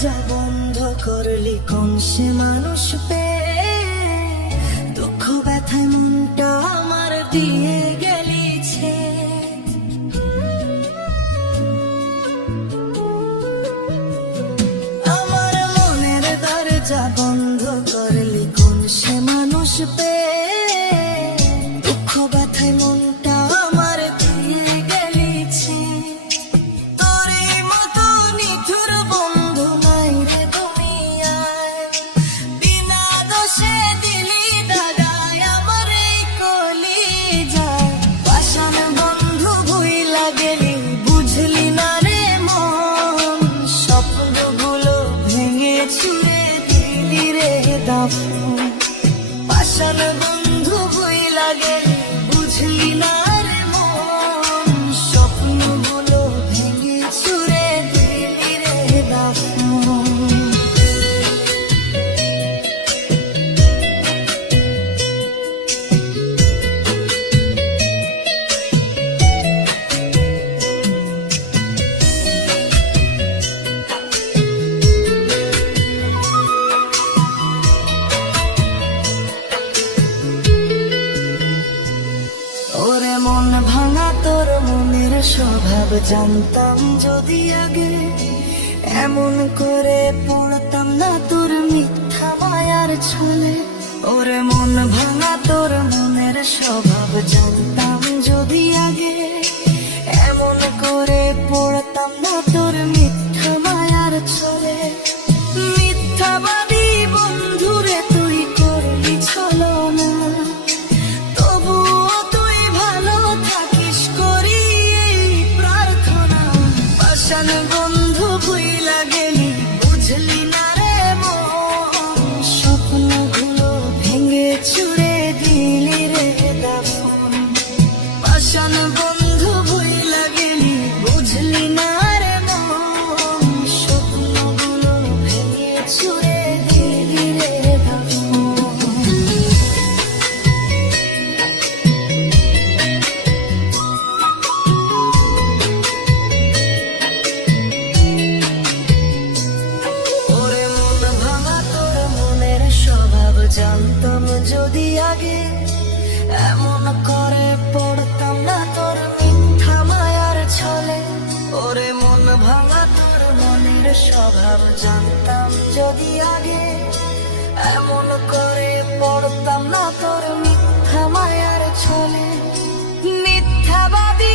দরজা বন্ধ করলি কোন সে মানুষ পেয়ে, দুঃখ ব্যথায় মনটা আমার দিয়ে গেলিছে। আমার মনের দরজা বন্ধ করলি কোন সে মানুষ পেয়ে, দুঃখ ব্যথায় মনটা আমার দিয়ে গেলিছে। পাষাণ বন্ধু ভুইলা গেলি বুঝলি না রে মন, স্বপ্নগুলো ভেঙে ছুঁড়ে দিলি রে দাফন। ওরে মন ভাঙা তোর মনের স্বভাব জানতাম যদি আগে, এমন করে পড়তাম না তোর মিথ্যা মায়ার ছলে। ওরে মন ভাঙা তোর মনের স্বভাব জানতাম যদি আগে, এমন করে পড়তাম না তোর মিথ্যা মায়ার ছলে। মিথ্যাবাদী বন্ধুরে তুই করলি ছলনা, পাষাণ বন্ধু ভুইলা গেলি বুঝলি না রে মন, স্বপ্নগুলো ভেঙে ছুঁড়ে দিলি রে দাফন। পাষাণ বন্ধু ভুইলা গেলি বুঝলি না রে মন, স্বপ্নগুলো ভেঙে ছুঁড়ে দিলি রে দাফন। জানতাম যদি আগে, এমন করে পড়তাম না তোর মিথ্যা মায়ার ছলে। ওরে মন ভাঙা তোর মনের স্বভাব জানতাম যদি আগে, এমন করে পড়তাম না তোর মিথ্যা মায়ার ছলে। মিথ্যাবাদী